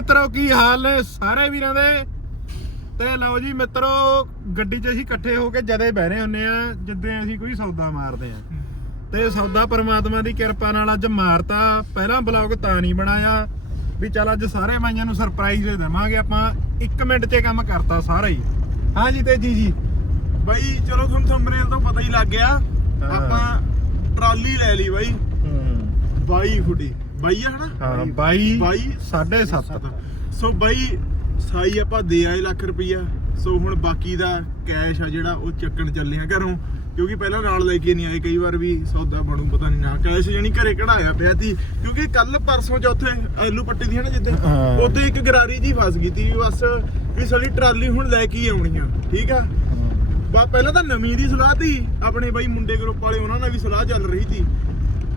ਮਿੱਤਰੋ ਕੀ ਹਾਲ ਨੇ ਸਾਰੇ ਵੀਰਾਂ ਦੇ? ਤੇ ਲਓ ਜੀ ਮਿੱਤਰੋ ਗੱਡੀ 'ਚ ਅਸੀਂ ਇਕੱਠੇ ਹੋ ਕੇ ਜਦੇ ਬਹਿਰੇ ਹੁੰਨੇ ਆ ਜਿੱਦੇ ਅਸੀਂ ਕੋਈ ਸੌਦਾ ਮਾਰਦੇ ਆ। ਤੇ ਸੌਦਾ ਪਰਮਾਤਮਾ ਦੀ ਕਿਰਪਾ ਨਾਲ ਅੱਜ ਮਾਰਤਾ। ਪਹਿਲਾਂ ਬਲੌਗ ਤਾਂ ਨਹੀਂ ਬਣਾਇਆ। ਵੀ ਚੱਲ ਅੱਜ ਸਾਰੇ ਮਾਈਆਂ ਨੂੰ ਸਰਪ੍ਰਾਈਜ਼ ਦੇ ਦੇਵਾਂਗੇ ਆਪਾਂ 1 ਮਿੰਟ 'ਚ ਕੰਮ ਕਰਤਾ ਸਾਰਾ ਹੀ। ਹਾਂ ਜੀ ਤੇ ਜੀ ਜੀ। ਬਾਈ ਚਲੋ ਤੁਹਾਨੂੰ ਥੰਬਨੇਲ ਤੋਂ ਪਤਾ ਹੀ ਲੱਗ ਗਿਆ। ਆਪਾਂ ਟਰਾਲੀ ਲੈ ਲਈ ਬਾਈ। ਹੂੰ। 22 ਫੁੱਟੀ। ਬਾਈ ਆ ਹਨਾ? ਹਾਂ ਬਾਈ ਬਾਈ 7.5 ਸੋ ਬਾਈ ਸਾਈ ਆਪਾਂ ਦੇ ਆਏ ਲੱਖ ਰੁਪਈਆ। ਸੋ ਹੁਣ ਬਾਕੀ ਦਾ ਕੈਸ਼ ਆ ਜਿਹੜਾ ਉਹ ਚੱਕਣ ਚੱਲੇ ਆ ਘਰੋਂ। ਕਿਉਂਕਿ ਪਹਿਲਾਂ ਨਾਲ ਲੈ ਕੇ ਨਹੀਂ ਆਏ ਕਈ ਵਾਰ ਵੀ ਸੌਦਾ ਬਣੂ ਪਤਾ ਨਹੀਂ ਨਾ। ਕੈਸ਼ ਜਾਨੀ ਘਰੇ ਕਢਾਇਆ ਪਿਆ ਸੀ। ਕਿਉਂਕਿ ਕੱਲ ਪਰਸੋਂ ਚੌਥੇ ਆਲੂ ਪੱਟੀ ਦੀ ਹੈ ਨਾ ਜਿੱਦੇ। ਉੱਥੇ ਇੱਕ ਗਰਾਰੀ ਜੀ ਫਸ ਗਈ ਵੀ ਬਸ ਵੀ ਸਾਡੀ ਟਰਾਲੀ ਹੁਣ ਲੈ ਕੇ ਆਉਣੀ ਆ ਠੀਕ ਆ? ਬਾ ਪਹਿਲਾਂ ਤਾਂ ਨਵੀਂ ਦੀ ਸਲਾਹ ਤੀ। ਆਪਣੇ ਬਾਈ ਮੁੰਡੇ ਗਰੁੱਪ ਵਾਲੇ ਉਹਨਾਂ ਨਾਲ ਵੀ ਸਲਾਹ ਚੱਲ ਰਹੀ ਤੀ।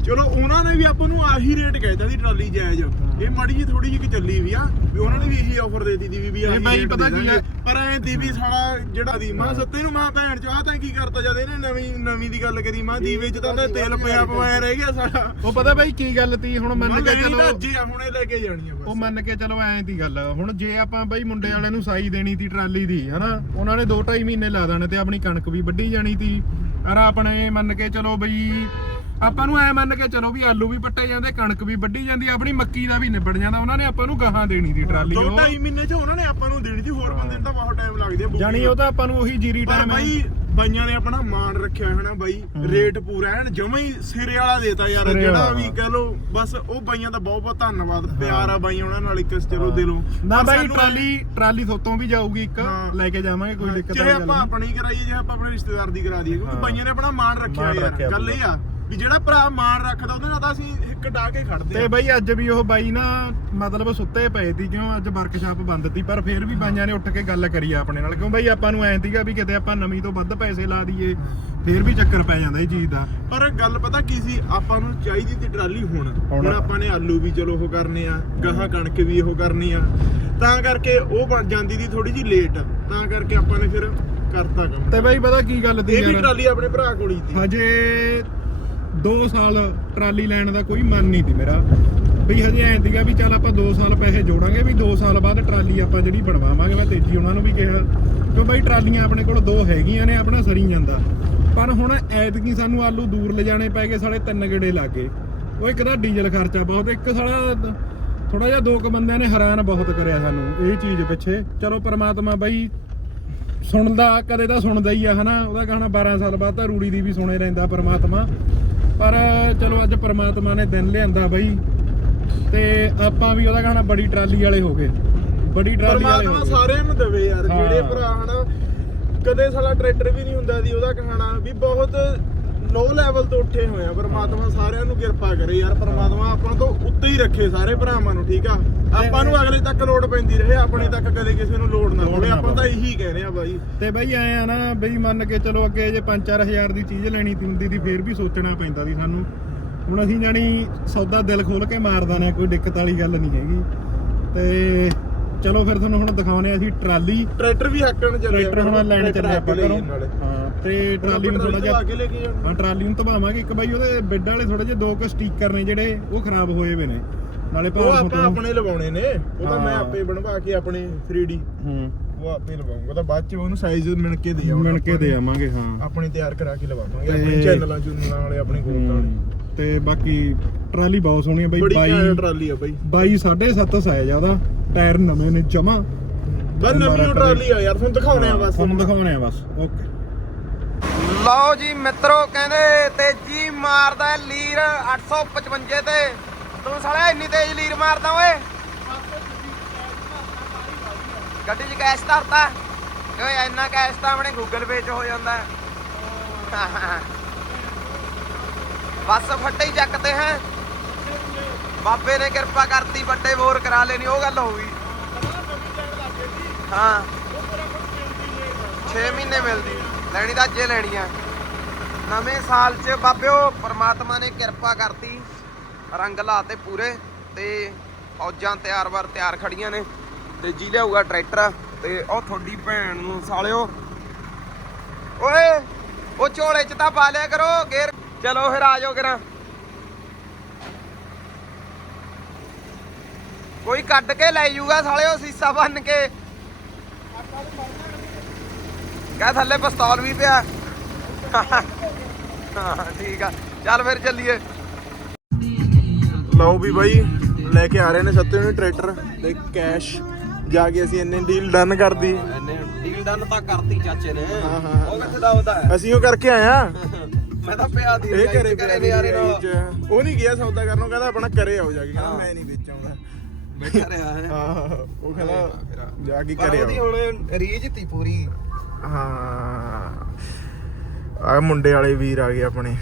ਚਲੋ ਉਹਨਾਂ ਨੇ ਵੀ ਆਪਾਂ ਨੂੰ ਆਹੀ ਰੇਟ ਕਹਿਤਾ ਸੀ ਟਰਾਲੀ ਜਾਇਜ਼। ਇਹ ਮਾੜੀ ਜੀ ਥੋੜੀ ਜਿਹੀ ਚੱਲੀ ਵੀ ਆ ਵੀ ਉਹਨਾਂ ਨੇ ਵੀ ਇਹੀ ਆਫਰ ਦੇਤੀ ਦੀ ਵੀ ਵੀ ਆਹੀ ਬਾਈ ਪਤਾ ਕੀ। ਆ? ਪਰ ਐ ਦੀ ਵੀ ਸਾਲਾ ਜਿਹੜਾ ਦੀ ਮਾਂ ਸੱਤੇ ਨੂੰ ਮਾਂ ਭੈਣ ਚ ਆ ਤਾਂ ਕੀ ਕਰਤਾ ਜਦ ਇਹਨੇ ਨਵੀਂ ਨਵੀਂ ਦੀ ਗੱਲ ਕਰੀ ਮਾਂ ਦੀਵੇ ਚ ਤਾਂ ਤੇਲ ਪਿਆ ਪਵਾਇਆ ਰਹਿ ਗਿਆ ਸਾਡਾ ਉਹ ਪਤਾ ਬਾਈ ਕੀ ਗੱਲ ਤੀ ਹੁਣ ਮੰਨ ਕੇ ਚਲੋ ਹੀ ਆ, ਹੁਣੇ ਲੈ ਕੇ ਜਾਣੀ ਆ ਉਹ ਬਸ ਮੰਨ ਕੇ ਚਲੋ ਐਂ ਦੀ ਗੱਲ ਹੁਣ ਜੇ ਆਪਾਂ ਬਈ ਮੁੰਡੇ ਵਾਲਿਆਂ ਨੂੰ ਸਾਈ ਦੇਣੀ ਤੀ ਟਰਾਲੀ ਦੀ ਹਨਾ ਉਹਨਾਂ ਨੇ 2.5 ਮਹੀਨੇ ਲਾ ਦੇਣੇ ਤੇ ਆਪਣੀ ਕਣਕ ਵੀ ਵੱਢੀ ਜਾਣੀ ਤੀ। ਅਰ ਆਪਣੇ ਮੰਨ ਕੇ ਚਲੋ ਬਈ ਆਪਾਂ ਨੂੰ ਐ ਮੰਨ ਕੇ ਚਲੋ ਵੀ ਆਲੂ ਵੀ ਪੱਟੇ ਜਾਂਦੇ ਕਣਕ ਵੀ ਵੱਢੀ ਜਾਂਦੀ ਆਪਣੀ ਮੱਕੀ ਦਾ ਵੀ ਨਿਬੜ ਜਾਂਦਾ ਉਹਨਾਂ ਨੇ ਆਪਾਂ ਨੂੰ ਗਾਹਾਂ ਦੇਣੀ ਤੀ ਟਰਾਲੀ ਦੋ ਉਹ ਢਾਈ ਮਹੀਨੇ ਚ ਉਹਨਾਂ ਨੇ ਆਪਾਂ ਨੂੰ ਦੇਣੀ ਸੀ ਹੋਰ ਬੰਦੇ ਨੂੰ ਤਾਂ ਬਹੁਤ ਟਾਈਮ ਲੱਗਦੀ ਆ ਜਾਣੀ ਉਹ ਤਾਂ ਆਪਾਂ ਨੂੰ ਉਹੀ ਜੀਰੀ ਪਰ ਟਾਈਮ ਬਾਈ ਬਾਈਆਂ ਨੇ ਆਪਣਾ ਮਾਣ ਰੱਖਿਆ ਹੈ ਨਾ ਬਾਈ ਹੂੰ। ਰੇਟ ਪੂਰਾ ਐਨ ਜਮਾ ਹੀ ਸਿਰੇ ਵਾਲਾ ਦੇਤਾ ਯਾਰ ਸਿਰੇ ਜਿਹੜਾ ਵਾਲਾ। ਵੀ ਕਹ ਲੋ ਬਸ ਉਹ ਬਾਈਆਂ ਦਾ ਬਹੁਤ ਬਹੁਤ ਧੰਨਵਾਦ ਪਿਆਰ ਆ ਬਾਈ ਉਹਨਾਂ ਨਾਲ ਇੱਕ ਚਲੋ ਦਿਲੋਂ ਨਾ ਪਰ ਬਾਈ ਸਾਨੂੰ ਟਰਾਲੀ ਟਰਾਲੀ ਥੋਤੋਂ ਵੀ ਜਾਊਗੀ ਇੱਕ ਹਾਂ। ਲੈ ਕੇ ਜਾਵਾਂਗੇ ਕੋਈ ਦਿੱਕਤ ਵਾਲੀ ਗੱਲ ਆਪਾਂ ਨਹੀਂ। ਆਪਣੀ ਕਰਾਈਏ ਚਾਹੇ ਆਪਾਂ ਆਪਣੇ ਰਿਸ਼ਤੇਦਾਰ ਦੀ ਕਰਾ ਦਈਏ ਕਿਉਂਕਿ ਹਾਂ। ਬਾਈਆਂ ਨੇ ਆਪਣਾ ਮਾਣ ਰੱਖਿਆ ਮਾਣ ਰੱਖਿਆ ਯਾਰ ਗੱਲ ਇਹ ਆ। ਵੀ ਜਿਹੜਾ ਭਰਾ ਮਾਣ ਰੱਖਦਾ ਉਹਦੇ ਨਾਲ ਤਾਂ ਅਸੀਂ ਇੱਕ ਡਾ ਕੇ ਖੜਦੇ ਤੇ ਆ ਬਈ ਅੱਜ ਵੀ ਉਹ ਬਾਈ ਨਾ ਮਤਲਬ ਸੁੱਤੇ ਪਏ ਸੀ ਕਿਉਂ ਅੱਜ ਵਰਕਸ਼ਾਪ ਬੰਦ ਸੀ ਪਰ ਫਿਰ ਵੀ ਬਾਈਆਂ ਨੇ ਉੱਠ ਕੇ ਗੱਲ ਕਰੀ ਆ ਆਪਣੇ ਨਾਲ। ਕਿਉਂ ਬਈ ਆਪਾਂ ਨੂੰ ਐਂ ਸੀਗਾ ਵੀ ਕਿਤੇ ਆਪਾਂ ਨਵੀਂ ਤੋਂ ਵੱਧ ਪੈਸੇ ਲਾ ਦਈਏ ਫਿਰ ਵੀ ਚੱਕਰ ਪੈ ਜਾਂਦਾ ਇਹ ਚੀਜ਼ ਦਾ। ਪਰ ਗੱਲ ਪਤਾ ਕੀ ਸੀ ਆਪਾਂ ਨੂੰ ਚਾਹੀਦੀ ਤੀ ਟਰਾਲੀ ਹੁਣ। ਹੁਣ। ਆਪਾਂ ਨੇ ਆਲੂ ਵੀ ਚਲੋ ਉਹ ਕਰਨੇ ਆ ਗਾਹਾਂ ਕਣਕ ਵੀ ਉਹ ਕਰਨੀ ਆ। ਤਾਂ ਕਰਕੇ ਉਹ ਬਣ ਜਾਂਦੀ ਦੀ ਥੋੜੀ ਜੀ ਲੇਟ ਤਾਂ ਕਰਕੇ ਆਪਾਂ ਨੇ ਫਿਰ ਕਰਤਾ ਕੰਮ। ਤੇ ਬਈ ਪਤਾ ਕੀ ਗੱਲ ਤੀ ਇਹ ਵੀ ਯਾਰ? ਟਰਾਲੀ ਆਪਣੇ ਭਰਾ ਕੋਲ ਹੀ ਸੀ। ਹਜੇ 2 ਸਾਲ ਟਰਾਲੀ ਲੈਣ ਦਾ ਕੋਈ ਮਨ ਨਹੀਂ ਸੀ ਮੇਰਾ। ਵੀ ਹਜੇ ਐਂ ਸੀਗਾ ਵੀ ਚੱਲ ਆਪਾਂ 2 ਸਾਲ ਪੈਸੇ ਜੋੜਾਂਗੇ, ਵੀ 2 ਸਾਲ ਬਾਅਦ ਟਰਾਲੀ ਆਪਾਂ ਜਿਹੜੀ ਬਣਵਾਵਾਂਗੇ, ਮੈਂ ਤੇਜੀ ਉਹਨਾਂ ਨੂੰ ਵੀ ਕਿਹਾ। ਕਿ ਬਈ ਟਰਾਲੀਆਂ ਆਪਣੇ ਕੋਲ ਦੋ ਹੈਗੀਆਂ ਨੇ, ਆਪਣਾ ਸਰੀ ਜਾਂਦਾ। ਪਰ ਹੁਣ ਐਤਕੀ ਸਾਨੂੰ ਆਲੂ ਦੂਰ ਲਿਜਾਣੇ ਪੈ ਗਏ ਸਾਲੇ ਤਿੰਨ ਗੇੜੇ ਲੱਗੇ ਉਹ ਇੱਕ ਤਾਂ ਡੀਜ਼ਲ ਖਰਚਾ ਬਹੁਤ, ਇੱਕ ਸਾਲਾ ਥੋੜਾ ਜਿਹਾ ਦੋ ਕੁ ਬੰਦਿਆਂ ਨੇ ਹੈਰਾਨ ਬਹੁਤ ਕਰਿਆ ਸਾਨੂੰ ਇਹ ਚੀਜ਼ ਪਿੱਛੇ। ਚਲੋ ਪਰਮਾਤਮਾ ਬਾਈ ਸੁਣਦਾ, ਕਦੇ ਤਾਂ ਸੁਣਦਾ ਹੀ ਆ, ਹਨਾ? ਉਹਦਾ ਕਹਣਾ 12 ਸਾਲ ਬਾਅਦ ਤਾਂ ਰੂੜੀ ਦੀ ਵੀ ਸੁਣੇ ਰਹਿੰਦਾ ਪਰਮਾਤਮਾ। ਪਰ ਚਲੋ ਅੱਜ ਪਰਮਾਤਮਾ ਨੇ ਦਿਨ ਲਿਆਂਦਾ ਬਈ। ਤੇ ਆਪਾਂ ਵੀ ਉਹਦਾ ਕਹਣਾ ਬੜੀ ਟਰਾਲੀ ਵਾਲੇ ਹੋ ਗਏ। ਬੜੀ ਟਰਾਲੀ ਵਾਲੇ ਪਰਮਾਤਮਾ ਸਾਰਿਆਂ ਨੂੰ ਦੇਵੇ ਯਾਰ ਹਾਂ। ਜਿਹੜੇ ਭਰਾ ਹਨਾ ਕਦੇ ਸਾਲਾ ਟਰੈਕਟਰ ਵੀ ਨਹੀਂ ਹੁੰਦਾ ਦੀ ਉਹਦਾ ਕਹਾਣਾ ਵੀ ਬਹੁਤ ਲੋ ਲੈਵਲ ਤੋਂ ਉੱਠੇ ਹੋਏ ਆ। ਪਰਮਾਤਮਾ ਸਾਰਿਆਂ ਨੂੰ ਕਿਰਪਾ ਕਰੇ ਯਾਰ ਪਰਮਾਤਮਾ ਆਪਾਂ ਤੋਂ ਉੱਤੇ ਹੀ ਰੱਖੇ ਸਾਰੇ ਭਰਾਵਾਂ ਨੂੰ ਠੀਕ ਆ? ਆਪਾਂ ਨੂੰ ਅਗਲੇ ਤੱਕ ਲੋੜ ਪੈਂਦੀ ਰਹੇ ਆਪਣੇ ਤੱਕ ਕਦੇ ਕਿਸੇ ਨੂੰ ਲੋੜ ਨਾ ਨਾ ਆਪਾਂ ਤਾਂ। ਇਹੀ ਕਹਿ ਰਹੇ ਆ ਬਾਈ। ਤੇ ਬਈ ਐ ਆ ਨਾ ਬਈ ਮੰਨ ਕੇ ਚਲੋ ਅੱਗੇ ਜੇ 5-4000 ਦੀ ਚੀਜ਼ ਲੈਣੀ ਹੁੰਦੀ ਦੀ ਫੇਰ ਵੀ ਸੋਚਣਾ ਪੈਂਦਾ ਸੀ ਸਾਨੂੰ। ਹੁਣ ਅਸੀਂ ਜਾਣੀ ਸੌਦਾ ਦਿਲ ਖੋਲ ਕੇ ਮਾਰਦਾ ਨੇ ਕੋਈ ਦਿੱਕਤ ਵਾਲੀ ਗੱਲ ਨਹੀਂ ਹੈਗੀ। ਤੇ ਚਲੋ ਫਿਰ ਤੁਹਾਨੂੰ ਹੁਣ ਦਿਖਾਉਨੇ ਆ ਅਸੀਂ ਟਰਾਲੀ। ਟਰੈਕਟਰ ਵੀ ਹੱਕਣ ਚੱਲੇ ਟਰੈਕਟਰ ਹੁਣ ਲੈਣ ਚੱਲੇ ਆਪਾਂ ਘਰੋਂ। ਹਾਂ। ਤੇ ਟਰਾਲੀ ਨੂੰ ਥੋੜਾ ਜਿਹਾ ਕੇ ਲੈ ਕੇ ਜਾਣਾ ਹਾਂ ਟਰਾਲੀ ਨੂੰ ਧਵਾਵਾਂਗੇ। ਇੱਕ ਬਾਈ ਉਹਦੇ ਬੈੱਡ ਵਾਲੇ ਥੋੜੇ ਜਿਹੇ ਦੋ ਕੁ ਸਟicker ਨੇ ਜਿਹੜੇ ਉਹ ਖਰਾਬ ਹੋਏ ਵੇ ਨੇ। ਨਾਲੇ ਉਹ ਭਾਵੇਂ ਆਪਾਂ ਆਪਣੇ ਲਵਾਉਣੇ ਨੇ। ਉਹ ਤਾਂ ਮੈਂ। ਆਪੇ ਬਣਵਾ ਕੇ ਆਪਣੇ 3D ਹੂੰ। ਉਹ ਆਪੇ ਲਵਾਉਂਗਾ। ਤਾਂ ਬਾਅਦ ਚ ਉਹਨੂੰ ਸਾਈਜ਼ ਮਿਣ ਕੇ ਦੇ ਆਉਣਾ ਮਿਣ ਕੇ ਦੇ ਆਵਾਂਗੇ ਹਾਂ। ਆਪਣੇ ਤਿਆਰ ਕਰਾ ਕੇ ਲਵਾਵਾਂਗੇ। ਆਪਣੇ ਚੈਨਲਾਂ ਚੁਨਲਾਂ ਵਾਲੇ ਆਪਣੇ ਗੋਲ ਵਾਲੇ। ਤੇ ਬਾਕੀ ਟਰਾਲੀ ਬਹੁਤ ਸੋਹਣੀ ਆ ਬਈ। ਬੜੀ ਬਾਈ ਘੈਂਟ ਟਰਾਲੀ ਆ ਬਾਈ। 22 7.5 ਸਾਈਜ਼ ਆ ਉਹਦਾ। ਟਾਇਰ ਨਵੇਂ ਨੇ ਜਮਾ। ਬਸ ਨਵੀਂ ਟਰਾਲੀ ਆ ਯਾਰ ਤੁਹਾਨੂੰ ਦਿਖਾਉਣੇ ਆ ਬਸ। ਤੁਹਾਨੂੰ ਦਿਖਾਉਣੇ ਆ ਬਸ। ਓਕੇ। ਲਓ ਜੀ ਮਿੱਤਰੋ ਕਹਿੰਦੇ ਤੇਜੀ ਮਾਰਦਾ ਹੈ ਲੀਰ 855 ਤੇ। ਤੂੰ ਸਾਲਿਆ ਇੰਨੀ ਤੇਜ਼ ਲੀਰ ਮਾਰਦਾ ਓਏ। ਗੱਡੀ 'ਚ ਕੈਸ਼ ਧਰਤਾ। ਓਏ, ਇੰਨਾ ਕੈਸ਼ ਤਾਂ ਆਪਣੇ ਗੂਗਲ ਪੇ 'ਚ ਹੋ ਜਾਂਦਾ। ਬਸ ਫੱਟੇ ਹੀ ਚੱਕਦੇ ਹੈ। ਬਾਬੇ ਨੇ ਕਿਰਪਾ ਕਰਤੀ, ਵੱਡੇ ਬੋਰ ਕਰਾ ਲੈਣੀ, ਉਹ ਗੱਲ ਹੋ ਗਈ। ਹਾਂ। 6 ਮਹੀਨੇ ਮਿਲਦੀ। ਲੈਣੀ ਤਾਂ ਅੱਜੇ ਲੈਣੀ ਆ। ਨਵੇਂ ਸਾਲ 'ਚ ਬਾਬਿਓ, ਪ੍ਰਮਾਤਮਾ ਨੇ ਕਿਰਪਾ ਕਰਤੀ। ਰੰਗ ਲਾਤੇ ਪੂਰੇ ਤੇ ਫੌਜਾਂ ਤਿਆਰ ਵਰ ਤਿਆਰ ਖੜੀਆਂ ਨੇ। ਤੇ ਜੀ ਲਿਆਊਗਾ ਟਰੈਕਟਰ ਤੇ ਉਹ ਤੁਹਾਡੀ ਭੈਣ ਨੂੰ ਸਾਲਿਓ। ਓਏ, ਉਹ ਝੋਲੇ 'ਚ ਤਾਂ ਪਾ ਲਿਆ ਕਰੋ, ਗੇਰ। ਚਲੋ ਫਿਰ ਆ ਜਾਓ ਕਰਾਂ। ਕੋਈ ਕੱਢ ਕੇ ਲੈ ਜਾਊਗਾ ਸਾਲਿਓ, ਸੀਸਾ ਬੰਨ ਕੇ। ਕਹ ਥੱਲੇ ਪਿਸਤੌਲ ਵੀ ਪਿਆ। ਹਾਂ ਠੀਕ ਆ। ਚੱਲ ਫਿਰ ਚੱਲੀਏ। ਲਓ ਵੀ ਬਾਈ ਲੈ ਕੇ ਆ ਰਹੇ ਨੇ ਸੱਤੇ ਨੂੰ ਟਰੈਕਟਰ ਤੇ ਕੈਸ਼ ਜਾ ਕੇ ਅਸੀਂ ਇੰਨੇ ਡੀਲ ਡਨ ਕਰਦੀ ਇਹਨੇ ਡੀਲ ਡਨ ਤਾਂ ਕਰਤੀ ਚਾਚੇ ਨੇ। ਉਹ ਕਿੱਥੇ ਦਬਦਾ ਹੈ? ਅਸੀਂ ਉਹ ਕਰਕੇ ਆਏ ਆ ਮੈਂ ਤਾਂ ਪਿਆ ਦੀ ਇਹ ਘਰੇ ਪਿਆ ਨਿਆਰੇ ਨਾਲ। ਉਹ ਨਹੀਂ ਗਿਆ ਸੌਦਾ ਕਰਨ ਉਹ ਕਹਿੰਦਾ ਆਪਣਾ ਘਰੇ ਆਓ ਜਾ ਕੇ। ਕਹਿੰਦਾ। ਮੈਂ ਨਹੀਂ ਵਿੱਚ ਆਉਂਦਾ ਬੈਠਾ ਰਿਹਾ ਹੈ ਹਾਂ ਉਹ ਕਹਿੰਦਾ ਜਾ ਕੇ ਘਰੇ ਉਹਦੀ ਹੁਣ ਤੀ ਪੂਰੀ। ਹਾਂ। ਆ ਮੁੰਡੇ ਵਾਲੇ ਵੀਰ ਆ ਗਏ ਆਪਣੇ।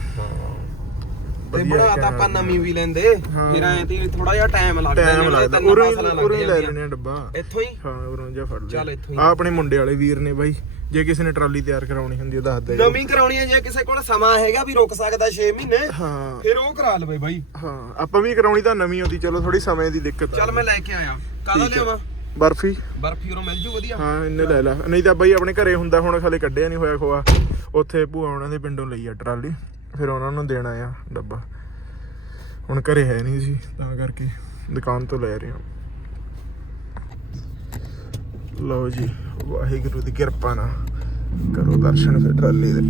ਤੇ ਵਧੀਆ ਬਣਾ ਤਾਂ। ਆਪਾਂ ਨਵੀਂ ਵੀ ਲੈਂਦੇ। ਹਾਂ। ਫਿਰ ਐਂ ਤੀ ਥੋੜਾ ਜਿਹਾ ਟਾਈਮ ਲੱਗਦਾ। ਟਾਈਮ ਲੱਗਦਾ ਉਰੋਂ ਹੀ ਲੈ। ਲੈਣੇ ਆ ਡੱਬਾ। ਇੱਥੋਂ ਹੀ? ਹਾਂ ਉਰੋਂ ਜਾ ਫੜ ਚੱਲ ਲਿਆ ਇੱਥੋਂ ਹੀ। ਆ ਆਪਣੇ ਮੁੰਡੇ ਵਾਲੇ ਵੀਰ ਨੇ ਬਾਈ। ਜੇ ਕਿਸੇ ਨੇ ਟਰਾਲੀ ਤਿਆਰ ਕਰਾਉਣੀ ਹੁੰਦੀ ਉਹ ਦੱਸ ਦੇ। ਨਵੀਂ ਕਰਾਉਣੀ ਹੈ ਜੇ ਕਿਸੇ ਕੋਲ ਸਮਾਂ ਹੈਗਾ ਵੀ ਰੁਕ ਸਕਦਾ 6 ਮਹੀਨੇ ਹਾਂ। ਫਿਰ ਉਹ ਕਰਾ ਲਵੇ ਬਾਈ। ਹਾਂ ਆਪਾਂ ਵੀ ਕਰਾਉਣੀ ਤਾਂ ਨਵੀਂ ਹੁੰਦੀ ਚਲੋ ਥੋੜੀ ਸਮੇਂ ਦੀ ਦਿੱਕਤ ਆ। ਚੱਲ ਮੈਂ ਲੈ ਕੇ ਆਇਆ। ਕਾਹਦਾ। ਲਿਆਵਾਂ। ਬਰਫੀ? ਬਰਫੀ ਉਰੋਂ ਮਿਲ ਜੂ ਵਧੀਆ। ਹਾਂ ਇੰਨੇ ਲੈ ਲੈ। ਨਹੀਂ ਤਾਂ ਬਾਈ ਆਪਣੇ ਘਰੇ ਹੁੰਦਾ ਹੁਣ ਖਾਲੇ ਕੱਢਿਆ ਨਹੀਂ ਹੋਇਆ ਖੋਆ। ਉੱਥੇ ਭੂਆ ਉਹਨਾਂ ਦੇ ਪਿੰਡੋਂ ਲਈ ਆ ਟਰਾਲੀ। ਫਿਰ ਉਹਨਾਂ ਨੂੰ ਦੇਣਾ ਆ ਡੱਬਾ। ਹੁਣ ਘਰੇ ਹੈ ਨਹੀਂ ਸੀ ਤਾਂ ਕਰਕੇ ਦੁਕਾਨ ਤੋਂ ਲੈ ਰਹੇ ਹਾਂ। ਲਓ ਜੀ ਵਾਹਿਗੁਰੂ ਦੀ ਕਿਰਪਾ ਨਾਲ ਕਰੋ ਦਰਸ਼ਨ ਫਿਰ ਟਰਾਲੀ ਦੇ।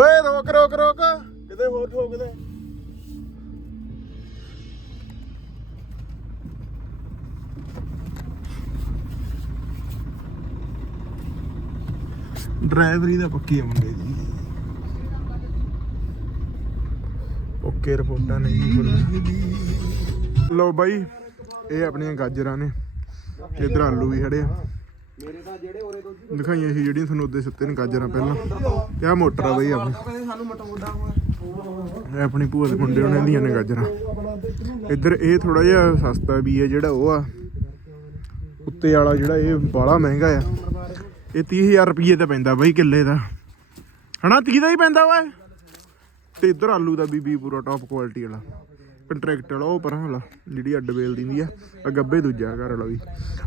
ਓਏ ਰੋਕ ਰੋਕ ਰੋਕ। ਕਿਤੇ ਹੋਰ ਠੋਕਦੇ ਡਰਾਈਵਰੀ ਦਾ ਪੱਕੀ ਆ ਮੁੰਡੇ ਦੀ। ਓਕੇ ਰਿਪੋਰਟਾਂ ਨਹੀਂ ਜੀ ਫੁੱਲ ਲਓ ਬਾਈ, ਇਹ ਆਪਣੀਆਂ ਗਾਜਰਾਂ ਨੇ। ਇਧਰ ਆਲੂ ਵੀ ਖੜੇ ਆ। ਮੇਰੇ ਤਾਂ ਜਿਹੜੇ ਉਰੇ ਤੋਂ ਦਿਖਾਈਆਂ ਸੀ ਜਿਹੜੀਆਂ ਤੁਹਾਨੂੰ ਉਹਦੇ ਸੁੱਤੇ ਨੇ ਗਾਜਰਾਂ ਪਹਿਲਾਂ। ਤੇ ਆਹ ਮੋਟਰ ਆ ਬਾਈ ਆਪਣੀ? ਸਾਨੂੰ ਮਟਾਉਂਦਾ ਹੋਇਆ ਆਪਣੀ ਭੂਆ ਦੇ ਮੁੰਡੇ ਉਹਨਾਂ ਦੀਆਂ ਨੇ ਗਾਜਰਾਂ। ਇੱਧਰ ਇਹ ਥੋੜਾ ਜਿਹਾ ਸਸਤਾ ਵੀ ਹੈ ਜਿਹੜਾ ਉਹ ਆ। ਉੱਤੇ ਵਾਲਾ ਜਿਹੜਾ ਇਹ ਬਾਲਾ ਮਹਿੰਗਾ ਆ। ਇਹ 30000 ਰੁਪਏ ਤੇ ਪੈਂਦਾ ਬਾਈ ਕਿੱਲੇ ਦਾ। ਹਨਾ 30 ਦਾ ਹੀ ਪੈਂਦਾ ਵਾ ਇਹ? ਤੇ ਇੱਧਰ ਆਲੂ ਦਾ ਬੀਬੀ ਪੂਰਾ ਟੌਪ ਕੁਆਲਿਟੀ ਵਾਲਾ। ਕੰਟਰੈਕਟ ਵਾਲਾ, ਉਹ ਪਰਾਂ ਵਾਲਾ, ਜਿਹੜੀ ਅੱਡ ਵੇਲ ਦਿੰਦੀ ਆ। ਆ ਗੱਬੇ ਦੂਜਾ ਘਰ ਵਾਲਾ ਵੀ।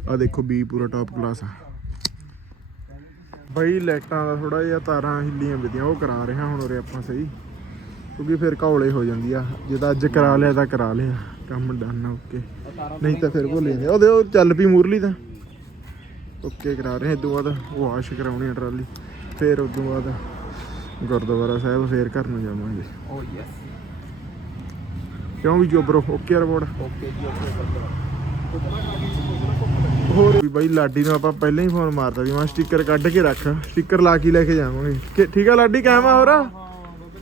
ਆ ਦੇਖੋ ਬੀ ਪੂਰਾ ਟੌਪ ਕਲਾਸ ਆ। ਬਾਈ ਲਾਈਟਾਂ ਦਾ ਥੋੜਾ ਜਿਹਾ ਤਾਰਾਂ ਹਿੱਲੀਆਂ ਵਿਧੀਆਂ ਉਹ ਕਰਾ ਰਿਹਾ ਹੁਣ ਉਰੇ ਆਪਾਂ ਸਹੀ। ਕਿਉਂਕਿ ਫਿਰ ਘੌਲੇ ਹੋ ਜਾਂਦੀ ਆ। ਜੇ ਤਾਂ ਅੱਜ ਕਰਾ ਲਿਆ ਤਾਂ ਕਰਾ ਲਿਆ। ਕੰਮ ਡਨ ਓਕੇ ਨਹੀਂ ਤਾਂ ਫਿਰ ਭੁੱਲ ਜਾਂਦੇ ਉਹਦੇ ਉਹ ਚੱਲ ਪਈ ਮੂਰਲੀ ਤਾਂ। ਓਕੇ ਕਰਾ ਰਹੇ। ਇਦੋਂ ਬਾਅਦ ਵਾਸ਼ ਕਰਾਉਣੀ ਆ ਟਰਾਲੀ। ਫਿਰ ਉਦੋਂ ਬਾਅਦ ਗੁਰਦੁਆਰਾ ਸਾਹਿਬ ਫੇਰ ਘਰ ਨੂੰ ਜਾਵਾਂਗੇ। ਓ ਯੈਸ ਕਿਉਂ ਵੀ ਜੋਬਰੋ ਓਕੇ ਰਿਪੋਰਟ? ਓਕੇ ਜੀ ਓਕੇ ਹੋਰ ਵੀ ਬਾਈ ਲਾਡੀ ਨੂੰ ਆਪਾਂ ਪਹਿਲਾਂ ਹੀ ਫੋਨ ਮਾਰਤਾ ਸੀ ਮੈਂ ਸਟicker ਕੱਢ ਕੇ ਰੱਖ। ਸਟicker ਲਾ ਕੇ ਲੈ ਕੇ ਜਾਵਾਂਗੇ। ਠੀਕ ਆ ਲਾਡੀ ਕਾਇਮ ਆ ਹੋਰ?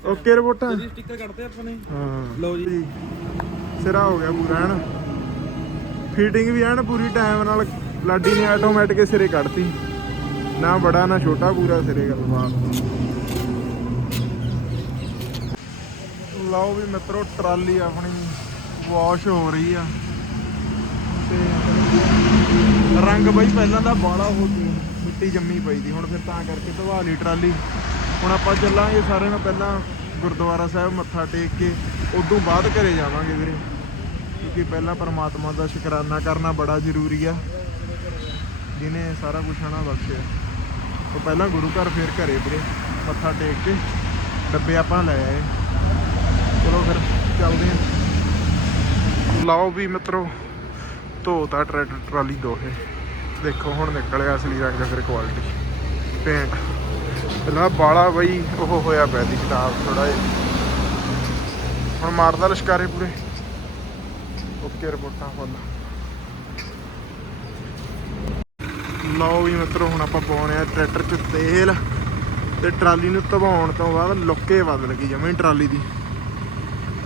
ਓਕੇ ਰਿਪੋਰਟਾਂ। ਸਟicker ਕੱਢਦੇ ਆਪਾਂ ਨੇ ਹਾਂ। ਲਓ ਜੀ। ਸਿਰਾ ਹੋ ਗਿਆ ਪੂਰਾ ਐਨ ਫੀਟਿੰਗ ਵੀ ਐਨ ਪੂਰੀ ਟਾਈਮ ਨਾਲ ਲਾਡੀ ਨੇ ਆਟੋਮੈਟਿਕ ਸਿਰੇ ਕੱਢਤੀ। ਨਾ ਬੜਾ, ਨਾ ਛੋਟਾ, ਪੂਰਾ ਸਿਰੇ ਗੱਲਬਾਤ ਲਓ ਵੀ ਮਿੱਤਰੋ, ਟਰਾਲੀ ਆਪਣੀ ਵਾਸ਼ ਹੋ ਰਹੀ ਆ। ਤੇ ਰੰਗ ਬਈ ਪਹਿਲਾਂ ਦਾ ਬਾਲਾ ਹੋ ਗਿਆ। ਮਿੱਟੀ ਜੰਮੀ ਪਈ ਦੀ। ਹੁਣ ਫਿਰ ਤਾਂ ਕਰਕੇ ਧਵਾ ਲਈ ਟਰਾਲੀ। ਹੁਣ ਆਪਾਂ ਚੱਲਾਂਗੇ ਸਾਰਿਆਂ ਨਾਲ ਪਹਿਲਾਂ ਗੁਰਦੁਆਰਾ ਸਾਹਿਬ ਮੱਥਾ ਟੇਕ ਕੇ। ਉਦੋਂ ਬਾਅਦ ਘਰੇ ਜਾਵਾਂਗੇ ਵੀਰੇ। ਕਿਉਂਕਿ ਪਹਿਲਾਂ ਪਰਮਾਤਮਾ ਦਾ ਸ਼ੁਕਰਾਨਾ ਕਰਨਾ ਬੜਾ ਜ਼ਰੂਰੀ ਆ। ਜਿਹਨੇ ਸਾਰਾ ਕੁਝ ਹਨਾ ਬਖਸ਼ਿਆ। ਉਹ ਪਹਿਲਾਂ ਗੁਰੂ ਘਰ ਫੇਰ ਘਰੇ ਵੀਰੇ, ਮੱਥਾ ਟੇਕ ਕੇ ਡੱਬੇ ਆਪਾਂ ਲੈ ਆਏ। ਚਲੋ ਫਿਰ, ਚੱਲਦੇ ਹਾਂ। ਲਾਓ ਵੀ ਮਿੱਤਰੋ, ਧੋਤਾ ਟਰੈਕਟਰ, ਟਰਾਲੀ ਦੋਹੇ। ਦੇਖੋ ਹੁਣ ਨਿਕਲਿਆ ਅਸਲੀ ਰੰਗ ਫਿਰ ਕੁਆਲਿਟੀ ਪੇਂਟ ਪਹਿਲਾਂ ਬਾਲਾ ਬਈ ਉਹ ਹੋਇਆ ਪਿਆ ਦੀ ਕਿਤਾਬ ਥੋੜਾ ਜਿਹਾ। ਹੁਣ ਮਾਰਦਾ ਲਸ਼ਕਾਰੇ ਪੂਰੇ। ਓਕੇ ਰਿਪੋਰਟਾਂ ਫੁੱਲ। ਲਓ ਵੀ ਮਿੱਤਰੋ, ਹੁਣ ਆਪਾਂ ਪਾਉਣੇ ਆ ਟਰੈਕਟਰ 'ਚ ਤੇਲ ਤੇ ਟਰਾਲੀ ਨੂੰ ਧਵਾਉਣ ਤੋਂ ਬਾਅਦ ਲੁੱਕੇ ਬਦਲ ਗਈ ਜਮੇ ਟਰਾਲੀ ਦੀ।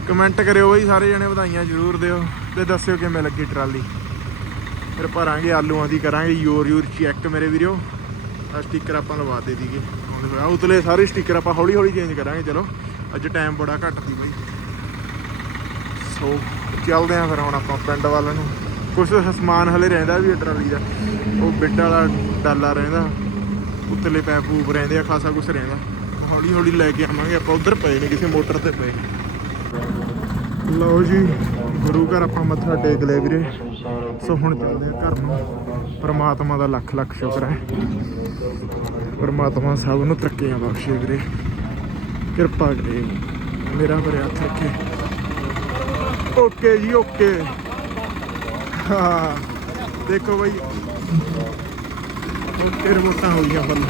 ਕਮੈਂਟ ਕਰਿਓ ਬਈ, ਸਾਰੇ ਜਣੇ ਵਧਾਈਆਂ ਜ਼ਰੂਰ ਦਿਓ ਤੇ ਦੱਸਿਓ ਕਿਵੇਂ ਲੱਗੀ ਟਰਾਲੀ। ਫਿਰ ਭਰਾਂਗੇ ਆਲੂਆਂ ਦੀ ਕਰਾਂਗੇ, ਯੋਰ ਯੂਰ ਚੈੱਕ ਮੇਰੇ ਵੀਰੋ। ਆ ਸਟicker ਆਪਾਂ ਲਵਾ ਦੇ ਦੀਗੇ ਆ ਉਤਲੇ ਸਾਰੇ ਸਟicker ਆਪਾਂ ਹੌਲੀ ਹੌਲੀ ਚੇਂਜ ਕਰਾਂਗੇ, ਚਲੋ। ਅੱਜ ਟਾਈਮ ਬੜਾ ਘੱਟ ਸੀ ਬਈ। ਸੋ ਚੱਲਦੇ ਆਂ ਫਿਰ ਹੁਣ ਆਪਾਂ ਪਿੰਡ ਵੱਲ ਨੂੰ। ਕੁਛ ਸਮਾਨ ਹਲੇ ਰਹਿੰਦਾ ਵੀ ਹੈ ਟਰਾਲੀ ਦਾ। ਉਹ ਬਿੱਡ ਵਾਲਾ ਡਾਲਾ ਰਹਿੰਦਾ। ਉੱਤਲੇ ਪੈਪ ਪੂਪ ਰਹਿੰਦੇ ਆ, ਖਾਸਾ ਕੁਛ ਰਹਿੰਦਾ। ਹੌਲੀ ਹੌਲੀ ਲੈ ਕੇ ਆਵਾਂਗੇ, ਆਪਾਂ ਉਧਰ ਪਏ ਨੇ, ਕਿਸੇ ਮੋਟਰ ਤੇ ਪਏ ਲਓ ਜੀ, ਗੁਰੂ ਘਰ ਆਪਾਂ ਮੱਥਾ ਟੇਕ ਲਿਆ ਵੀਰੇ। ਸੋ ਹੁਣ ਚੱਲਦੇ ਆ ਘਰ ਨੂੰ। ਪਰਮਾਤਮਾ ਦਾ ਲੱਖ ਲੱਖ ਸ਼ੁਕਰ ਹੈ। ਪਰਮਾਤਮਾ ਸਭ ਨੂੰ ਤਰੱਕੀਆਂ ਬਖਸ਼ੇ ਵੀਰੇ। ਕਿਰਪਾ ਕਰੇ। ਮੇਰਾ ਭਰਿਆ ਹੱਥ ਰੱਖੇ। ਓਕੇ ਜੀ, ਓਕੇ। ਹਾਂ। ਦੇਖੋ ਬਾਈ। ਓਕੇ ਰਿਮੋਟਾਂ ਹੋ ਗਈਆਂ ਫੁੱਲ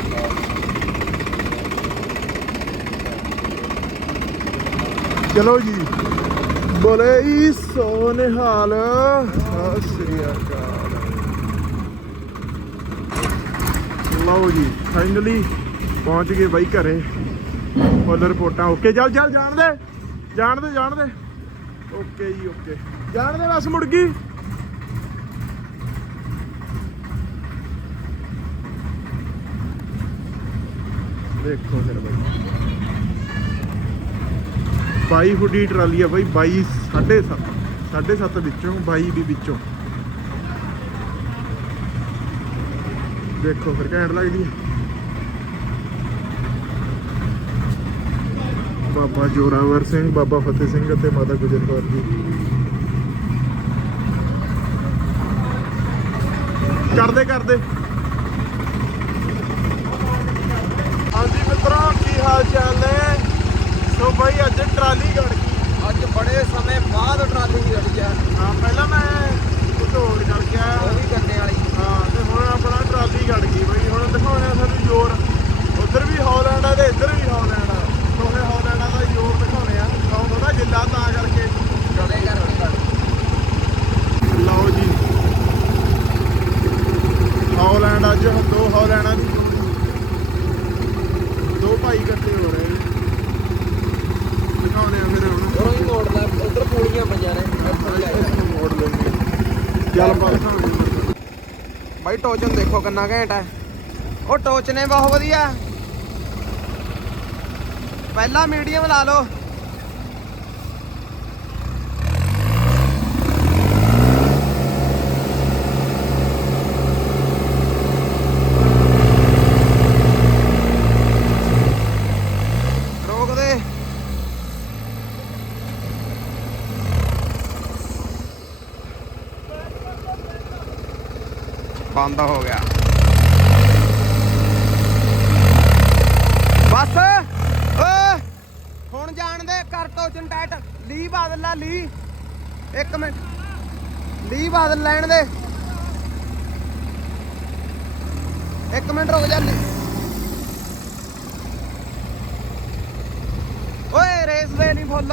ਚਲੋ ਜੀ। ਬੋਲੇ ਈ ਸੋਨਿਹਾਲ। ਸਤਿ ਸ੍ਰੀ ਅਕਾਲ। ਲਓ ਜੀ ਫਾਈਨਲੀ ਪਹੁੰਚ ਗਏ ਬਾਈ ਘਰੇ। ਫੁੱਲ ਰਿਪੋਰਟਾਂ ਓਕੇ ਚੱਲ ਚੱਲ, ਜਾਣ ਦੇ। ਜਾਣ ਦੇ ਜਾਣ ਦੇ। ਓਕੇ ਜੀ ਓਕੇ ਜਾਣ ਦੇ ਬਸ ਮੁੜ ਗਈ। ਦੇਖੋ ਫਿਰ ਬਾਈ। 22 ਫੁੱਟੀ ਟਰਾਲੀ ਆ ਬਾਈ 22 7.5 7.5 ਵਿੱਚੋਂ 22 ਵੀ ਵਿੱਚੋਂ। ਦੇਖੋ ਫਿਰ ਘੈਂਟ ਲੱਗਦੀ ਹੈ ਬਾਬਾ ਜੋਰਾਵਰ ਸਿੰਘ, ਬਾਬਾ ਫਤਿਹ ਸਿੰਘ ਅਤੇ ਮਾਤਾ ਗੁਜਰ ਕੌਰ ਜੀ। ਕਰਦੇ ਕਰਦੇ ਹਾਂਜੀ ਮਿੱਤਰੋ ਕੀ ਹਾਲ ਚਾਲ ਨੇ? ਸੋ ਬਾਈ ਅੱਜ ਟਰਾਲੀ ਗੜ ਗਈ। ਅੱਜ ਬੜੇ ਸਮੇਂ ਬਾਅਦ ਟਰਾਲੀ ਦੀ ਰੜੀ ਆ ਹਾਂ ਪਹਿਲਾਂ ਮੈਂ ਕੁਝ ਹੋਰ ਕਰ ਗਿਆ ਉਹ ਵੀ ਗੰਨੇ ਵਾਲੀ ਹਾਂ ਤੇ ਹੁਣ ਆਪਣਾ ਟਰਾਲੀ ਗੜ ਗਈ ਬਈ ਹੁਣ ਦਿਖਾਉਣਾ ਸਾਨੂੰ ਜ਼ੋਰ ਉਧਰ ਵੀ ਹੌਲੈਂਡ ਆ ਤੇ ਇੱਧਰ ਵੀ ਹੌਲੈਂਡ ਆ ਦੋਵੇਂ ਹੌਲੈਂਡਾਂ ਦਾ ਜ਼ੋਰ ਦਿਖਾਉਣੇ ਆ ਕੌਣ ਥੋੜਾ ਗਿੱਲਾ ਤਾਂ ਕਰਕੇ ਗਲੇ ਘਰ ਲਓ ਜੀ ਹੌਲੈਂਡ ਅੱਜ ਦੋ ਹੌਲੈਂਡਾਂ ਦੀ ਦੋ ਭਾਈ ਇਕੱਠੇ ਹੋ ਰਹੇ ਨੇ ਦਿਖਾਉਣੇ ਆ ਫਿਰ ਹੁਣ ਉਰੋਂ ਹੀ ਮੋੜ ਲੈ ਉਧਰ ਪੂੜੀਆਂ ਪਈਆਂ ਨੇ ਇੱਥੋਂ ਮੋੜ ਲੈਂਦੇ ਆ। ਚੱਲ ਪਾ ਦਿਖਾਉਣੇ ਬਾਈ ਟੋਚਨ ਦੇਖੋ ਕਿੰਨਾ ਘੈਂਟ ਹੈ। ਉਹ ਟੋਚ ਨੇ ਬਹੁਤ ਵਧੀਆ। ਪਹਿਲਾ ਮੀਡੀਅਮ ਲਾ ਲਓ ਰੋਕ ਦੇ ਬੰਦ ਹੋ ਗਿਆ। ਬਸ! ਓਏ ਹੁਣ ਜਾਣ ਦੇ ਕਰ ਟੋਚਨ ਟੈਟ ਲੀ ਬਾਦਲ ਲਾ ਲੀ। ਇੱਕ ਮਿੰਟ। ਲੀ ਬਾਦਲ ਲੈਣ ਦੇ। ਇੱਕ ਮਿੰਟ ਰੁਕ ਜਾ ਓਏ, ਰੇਸ ਦੇ ਨਹੀਂ ਫੁੱਲ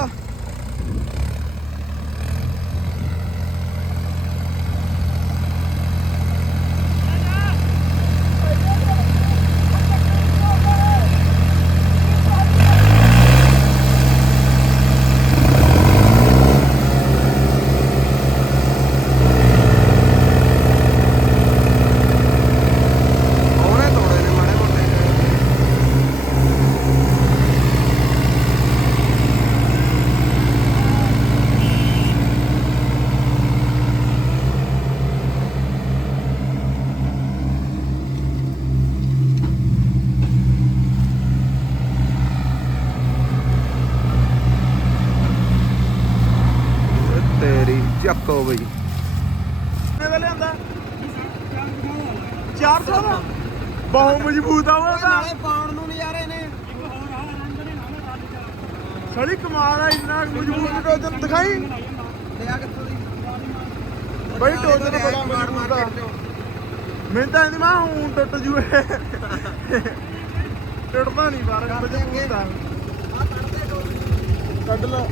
ਉਹਨੇ ਤੋੜੇ ਨੇ ਮਾੜੇ ਮੋਟੇ ਤੇਰੀ ਚੱਕੋ ਬਈ। ਕਿੰਨੇ ਦਾ ਲਿਆਂਦਾ 400 ਦਾ ਬਹੁਤ ਮਜ਼ਬੂਤ ਆ ਉਹ ਤਾਂ। ਨਾਲੇ ਪਾਉਣ ਨੂੰ ਨਜ਼ਾਰੇ ਨੇ। ਸੜੀ ਕਮਾਲ ਆ ਇੰਨਾ ਮਜ਼ਬੂਤ ਟੋਜਨ ਦਿਖਾਈ। ਲਿਆ ਕਿੱਥੋਂ ਦੀ? ਬਈ ਟੋਜਨ ਬੜਾ ਮਜ਼ਬੂਤ ਆ। ਮੈਨੂੰ ਤਾਂ ਇਹਦੀ ਮਾਂ ਹੁਣ ਟੁੱਟ ਜੂਏ। ਟੁੱਟਦਾ ਨਹੀਂ ਬਾਰ ਮਜ਼ਬੂਤ ਆ। ਕੱਢ ਲਾ।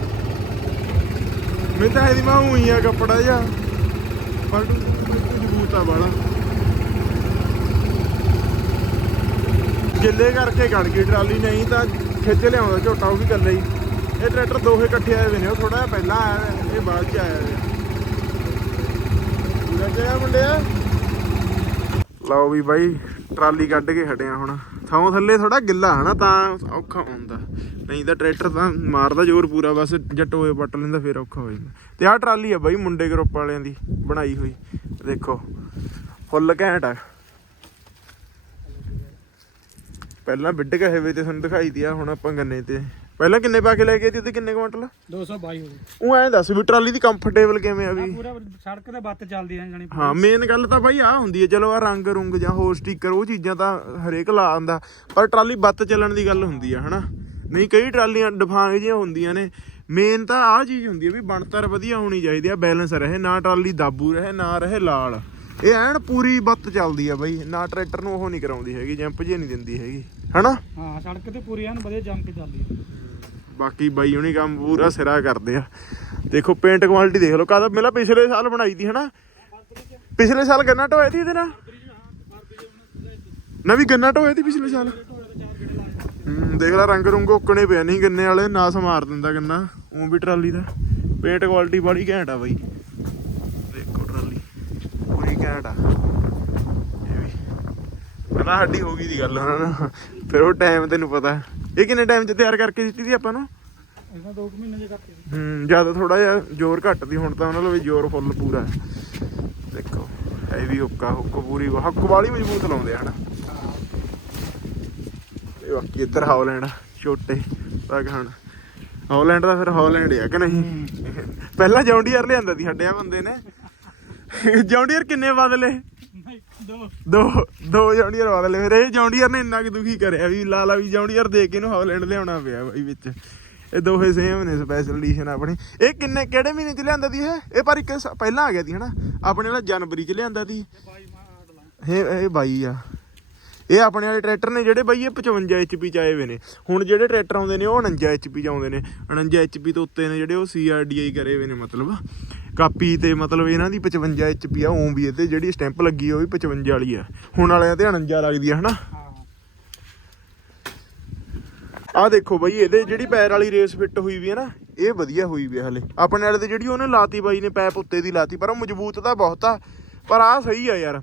ਮੈਂ ਤਾਂ ਇਹਦੀ ਮਾਂ ਉਹੀ ਆ ਕੱਪੜਾ ਜਿਹਾ। ਪਰ ਮਜ਼ਬੂਤ ਆ ਬਾਲਾ ਗਿੱਲੇ ਕਰਕੇ ਗੜ ਗਈ ਟਰਾਲੀ ਨਹੀਂ ਤਾਂ ਖਿੱਚ ਲਿਆਉਂਦਾ ਝੋਟਾ ਉਹ ਵੀ ਇਕੱਲਾ ਹੀ। ਇਹ ਟਰੈਕਟਰ ਦੋਹੇ ਇਕੱਠੇ ਆਏ ਹੋਏ ਨੇ ਉਹ ਥੋੜਾ ਜਿਹਾ ਪਹਿਲਾਂ ਆਇਆ ਹੋਇਆ, ਇਹ ਬਾਅਦ ਚ ਆਇਆ ਹੋਇਆ। ਲੱਗਿਆ ਮੁੰਡਿਆ। ਲਓ ਵੀ ਬਾਈ ਟਰਾਲੀ ਕੱਢ ਕੇ ਹਟਿਆ ਹੁਣ। ਥਾਂ ਥੱਲੇ ਥੋੜਾ ਗਿੱਲਾ, ਹਨਾ, ਤਾਂ ਔਖਾ ਹੁੰਦਾ। ਨਹੀਂ ਤਾਂ ਟਰੈਕਟਰ ਤਾਂ ਮਾਰਦਾ ਜ਼ੋਰ ਪੂਰਾ, ਬਸ ਜੱਟੋਏ ਪੱਟ ਲੈਂਦਾ, ਫਿਰ ਔਖਾ ਹੋ ਜਾਂਦਾ। ਤੇ ਆਹ ਟਰਾਲੀ ਆ ਬਾਈ, ਮੁੰਡੇ ਗਰੁੱਪ ਵਾਲਿਆਂ ਦੀ ਬਣਾਈ ਹੋਈ। ਦੇਖੋ, ਫੁੱਲ ਘੈਂਟ ਆ। ਪਹਿਲਾਂ ਬਿੱਡ ਕਹੇ ਵੇ ਤੇ ਤੁਹਾਨੂੰ ਦਿਖਾਈ ਦਿਆ ਹੁਣ ਆਪਾਂ ਗੰਨੇ ਤੇ ਪਹਿਲਾਂ ਕਿੰਨੇ ਪਾ ਕੇ ਲੈ ਗਏ ਸੀ ਤੇ ਕਿੰਨੇ ਕੁਇੰਟਲ? 222 ਹੋ ਗਈ ਉਹ ਐਂ ਦੱਸ ਵੀ ਟਰਾਲੀ ਦੀ ਕੰਫਰਟੇਬਲ ਕਿਵੇਂ ਆ ਆ ਵੀ ਪੂਰਾ ਸੜਕ ਤੇ ਬੱਤ ਚੱਲਦੀ ਆ ਜਾਨੀ ਹਾਂ ਮੇਨ ਗੱਲ ਤਾਂ ਬਾਈ ਆ ਹੁੰਦੀ ਹੈ ਚਲੋ ਆ ਰੰਗ ਰੁੰਗ ਜਾਂ ਹੋਰ ਸਟicker ਉਹ ਚੀਜ਼ਾਂ ਤਾਂ ਹਰੇਕ ਲਾ ਆਂਦਾ ਪਰ ਟਰਾਲੀ ਬੱਤ ਚੱਲਣ ਦੀ ਗੱਲ ਹੁੰਦੀ ਆ ਹਨਾ? ਨਹੀਂ ਕਈ ਟਰਾਲੀਆਂ ਡਿਫਾਂਗ ਜਿਹੀਆਂ ਹੁੰਦੀਆਂ ਨੇ ਮੇਨ ਤਾਂ ਆਹ ਚੀਜ਼ ਹੁੰਦੀ ਹੈ ਵੀ ਬਣਤਰ ਵਧੀਆ ਹੋਣੀ ਚਾਹੀਦੀ ਆ ਬੈਲੈਂਸ ਰਹੇ ਨਾ ਟਰਾਲੀ ਦਾਬੂ ਰਹੇ ਨਾ ਰਹੇ ਲਾਲ। ਇਹ ਐਨ ਪੂਰੀ ਬੱਤ ਚੱਲਦੀ ਆ ਬਾਈ ਨਾ ਟਰੈਕਟਰ ਨੂੰ ਉਹ ਨਹੀਂ ਕਰਾਉਂਦੀ ਹੈਗੀ ਜੰਪ ਜੇ ਨਹੀਂ ਦਿੰਦੀ ਹੈਗੀ ਹਨਾ? ਹਾਂ ਸੜਕ ਤੇ ਪੂਰੀ ਐਨ ਵਧੀਆ ਕੇ ਚੱਲਦੀ ਹੈ ਬਾਕੀ ਬਾਈ ਹੁਣੀ ਕੰਮ ਪੂਰਾ ਸਿਰਾ ਕਰਦੇ ਆ। ਦੇਖੋ ਪੇਂਟ ਕੁਆਲਿਟੀ ਦੇਖ ਲਓ ਕਦ ਮੇਲਾ ਪਿਛਲੇ ਸਾਲ ਬਣਾਈ ਤੀ ਹਨਾ? ਪਿਛਲੇ ਸਾਲ ਗੰਨਾ ਢੋਇਆ ਤੀ ਇਹਦੇ ਨਾਲ? ਨਵੀਂ ਗੰਨਾ ਢੋਇਆ ਤੀ ਪਿਛਲੇ ਸਾਲ? ਦੇਖ ਲੈ ਰੰਗ ਰੁੰਗ ਓਕਣੇ ਪਿਆ ਨਹੀਂ ਗੰਨੇ ਵਾਲੇ ਨਾਸ ਮਾਰ ਦਿੰਦਾ ਗੰਨਾ। ਉਹ ਵੀ ਟਰਾਲੀ ਦਾ। ਪੇਂਟ ਕੁਆਲਿਟੀ ਬੜੀ ਘੈਂਟ ਆ ਬਾਈ। ਦੇਖੋ ਟਰਾਲੀ। ਘੈਂਟ ਆ। ਇਹ ਵੀ। ਪਹਿਲਾਂ ਸਾਡੀ ਹੋ ਗਈ ਦੀ ਗੱਲ ਉਹਨਾਂ ਨਾਲ ਫਿਰ ਉਹ ਟਾਈਮ ਤੈਨੂੰ ਪਤਾ। ਇਹ ਕਿੰਨੇ ਟਾਈਮ 'ਚ ਤਿਆਰ ਕਰਕੇ ਦਿੱਤੀ ਸੀ ਆਪਾਂ ਨੂੰ? ਇਹਨਾਂ ਦੋ ਕੁ ਮਹੀਨੇ ਜੇ ਕਰਕੇ ਹੂੰ ਜ਼ਿਆਦਾ ਥੋੜਾ ਜਿਹਾ ਜ਼ੋਰ ਘੱਟ ਦੀ ਹੁਣ ਤਾਂ ਉਹਨਾਂ ਲਈ ਜ਼ੋਰ ਫੁੱਲ ਪੂਰਾ। ਦੇਖੋ ਹੈਵੀ ਹੁੱਕਾ ਹੁੱਕ ਪੂਰੀ ਹੱਕ ਵਾਲੀ ਮਜ਼ਬੂਤ ਲਾਉਂਦੇ ਹਨ? ਇਹ ਬਾਕੀ ਇੱਧਰ ਹਾਲੈਂਡ ਛੋਟੇ ਤੱਕ ਹੁਣ ਹਾਲੈਂਡ ਦਾ ਫਿਰ ਹਾਲੈਂਡ ਆ ਕਿ ਨਹੀਂ? ਪਹਿਲਾਂ ਜੌਂਡੀਅਰ ਲਿਆਂਦਾ ਸੀ ਸਾਡੇ ਆ ਬੰਦੇ ਨੇ। ਜੌਂਡੀਅਰ ਕਿੰਨੇ ਬਦਲੇ? ਨਹੀਂ ਦੋ ਦੋ ਦੋ ਜੌਂਡੀਅਰ ਬਦਲੇ। ਫਿਰ ਇਹ ਜੌਂਡੀਅਰ ਨੇ ਇੰਨਾ ਕਿ ਦੁਖੀ ਕਰਿਆ ਵੀ ਲਾਲਾ ਵੀ ਜੌਂਡੀਅਰ ਦੇ ਕੇ ਇਹਨੂੰ ਹਾਲੈਂਡ ਲਿਆਉਣਾ ਪਿਆ ਬਾਈ ਵਿੱਚ। ਇਹ ਦੋਹੇ ਸੇਮ ਨੇ ਸਪੈਸ਼ਲ ਐਡੀਸ਼ਨ ਆਪਣੀ। ਇਹ ਕਿੰਨੇ, ਕਿਹੜੇ ਮਹੀਨੇ ਚ ਲਿਆਂਦਾ ਸੀ ਇਹ? ਇਹ ਪਰ ਇੱਕ ਸ- ਪਹਿਲਾਂ ਆ ਗਿਆ ਸੀ ਹਨਾ? ਆਪਣੇ ਵਾਲਾ ਜਨਵਰੀ ਚ ਲਿਆਂਦਾ ਸੀ ਇਹ ਇਹ ਬਾਈ ਆ। ਇਹ ਆਪਣੇ ਵਾਲੇ ਟਰੈਕਟਰ ਨੇ ਜਿਹੜੇ ਬਾਈ ਇਹ 55 HP ਚ ਆਏ ਹੋਏ ਨੇ। ਹੁਣ ਜਿਹੜੇ ਟਰੈਕਟਰ ਆਉਂਦੇ ਨੇ ਉਹ 49 HP ਚ ਆਉਂਦੇ ਨੇ। 49 HP ਤੋਂ ਉੱਤੇ ਨੇ ਜਿਹੜੇ ਉਹ CRDI ਕਰੇ ਹੋਏ ਨੇ ਮਤਲਬ। ਕਾਪੀ ਤੇ ਮਤਲਬ ਇਹਨਾਂ ਦੀ 55 HP ਆ ਉਹ ਵੀ ਇਹਦੇ ਜਿਹੜੀ ਸਟੈਂਪ ਲੱਗੀ ਆ ਉਹ ਵੀ 55 ਵਾਲੀ ਆ। ਹੁਣ ਵਾਲਿਆਂ ਤੇ 49 ਲੱਗਦੀ ਆ ਹਨਾ? ਆਹ ਦੇਖੋ ਬਾਈ ਇਹਦੇ ਜਿਹੜੀ ਪੈਰ ਵਾਲੀ ਰੇਸ ਫਿੱਟ ਹੋਈ ਵੀ ਹੈ ਨਾ ਇਹ ਵਧੀਆ ਹੋਈ ਵੀ ਹਲੇ। ਆਪਣੇ ਵਾਲੇ ਤੇ ਜਿਹੜੀ ਉਹਨੇ ਲਾਤੀ ਬਾਈ ਨੇ ਪੈਪ ਉੱਤੇ ਦੀ ਲਾਤੀ ਪਰ ਉਹ ਮਜ਼ਬੂਤ ਤਾਂ ਬਹੁਤ ਆ। ਪਰ ਆਹ ਸਹੀ ਆ ਯਾਰ।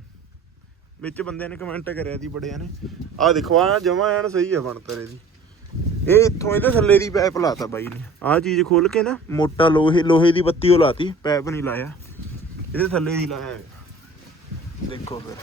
ਵਿੱਚ ਬੰਦਿਆਂ ਨੇ ਕਮੈਂਟ ਕਰਿਆ ਦੀ ਬੜਿਆਂ ਨੇ। ਆਹ ਦੇਖੋ ਆ ਜਮਾ ਐਨ ਸਹੀ ਆ ਬਣਤਰ ਇਹਦੀ। ਇਹ ਇੱਥੋਂ ਇਹਦੇ ਥੱਲੇ ਦੀ ਪੈਪ ਲਾਤਾ ਬਾਈ ਨੇ। ਆਹ ਚੀਜ਼ ਖੋਲ ਕੇ ਨਾ, ਮੋਟਾ ਲੋਹੇ ਲੋਹੇ ਦੀ ਬੱਤੀ ਉਹ ਲਾਤੀ ਪੈਪ ਨਹੀਂ ਲਾਇਆ। ਇਹਦੇ ਥੱਲੇ ਦੀ ਲਾਇਆ ਦੇਖੋ ਫਿਰ।